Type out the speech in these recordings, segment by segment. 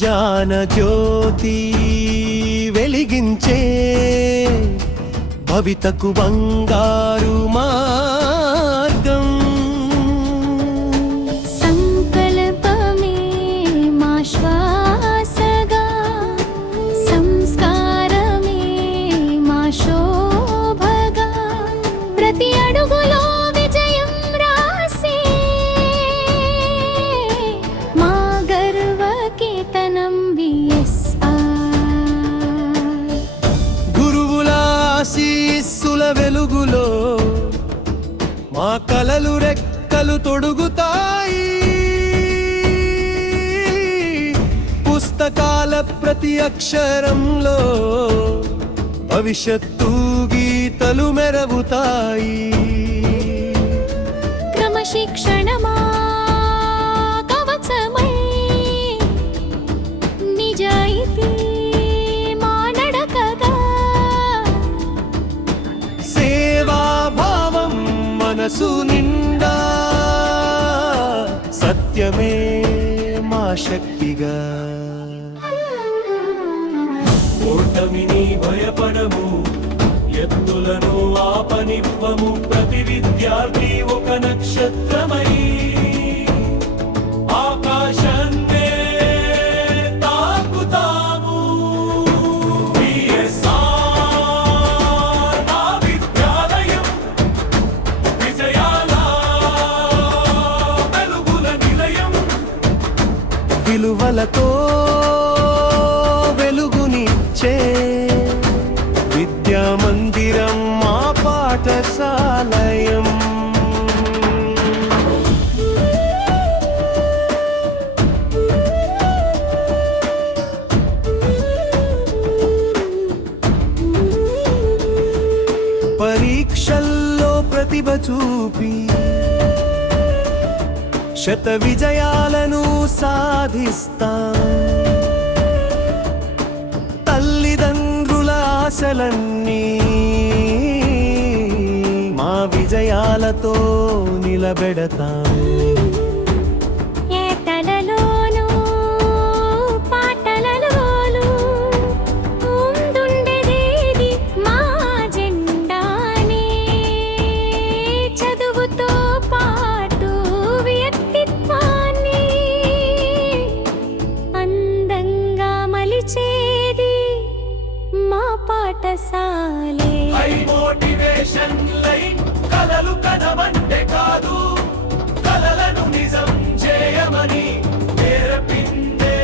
జ్ఞానజ్యోతి వెలిగించే భవితకు బంగారు మార్గం. సంకల్పమే మా శ్వాసగా, సంస్కారమే మా శోభగా, ప్రతి అడుగులో విజయం రాసే మా గర్వ కేతనం గురువుల ఆశీస్సుల వెలుగులో మా కలలు రెక్కలు తొడుగుతాయి. పుస్తకాల ప్రతి అక్షరంలో భవిష్యత్తు గీతలు మెరవుతాయి. క్రమశిక్షణమా కవచమై, నిజాయితీ మా నడకగా, సేవాభావం మనసు నిండా, సత్యమే మా శక్తిగా. ఓటమిని భయపడము, ఎత్తులను ఆపనివ్వము, ప్రతి విద్యార్థి ఒక నక్షత్రమై ఆకాశాన్నే తాకుతాము. నా విద్యాలయం విజయాల వెలుగుల నిలయం, విలువలతో వెలుగునిచ్చే విద్యా మందిరం మా పాఠశాలయం. పరీక్షల్లో ప్రతిభ చూపి శత విజయాలను సాధిస్తాం. తల్లిదండ్రుల ఆశలన్నీ మా విజయాలతో నిలబెడతాం. ఏటలలోనూ పాటలలోనూ ముందుండేది మా జెండానే, చదువుతో పాటు వ్యక్తిత్వాన్ని అందంగా మలిచేది మా పాఠశాలే. హై మోటివేషన్ లైన్ కలలు కనమంటే కాదు, కలలను నిజం చేయమని నేర్పిందే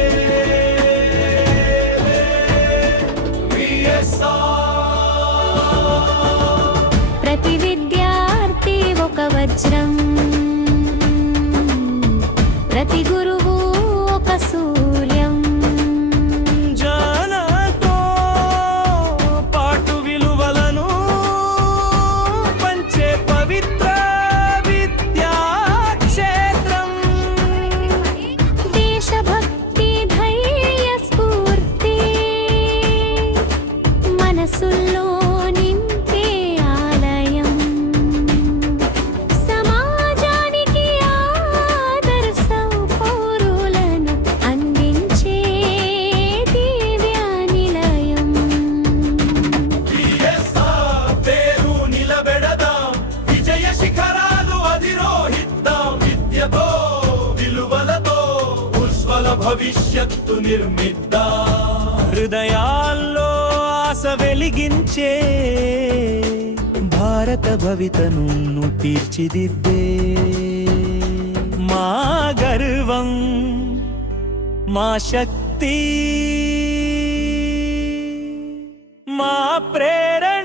ప్రతి విద్యార్థి ఒక వజ్రం, ప్రతి గురువు ఒక సూర్యం. జ్ఞానంతో పాటు విలువలను పంచే పవిత్ర విద్యాక్షేత్రం. దేశభక్తి ధైర్య స్ఫూర్తి మనసుల్లో నింపే ఆలయం, సమాజానికి ఆదర్శం పౌరులను అందించే దివ్య నిలయం. పేరు నిలబెడదాం, విజయ శిఖరాలు అధిరోహిద్దాం. విద్యతో విలువలతో ఉజ్వల భవిష్యత్తు నిర్మిద్దాం. హృదయాల్లో ఆశ వెలిగించే భారత భవితను తీర్చిదిద్దే మా గర్వం, మా శక్తి, మా ప్రేరణ.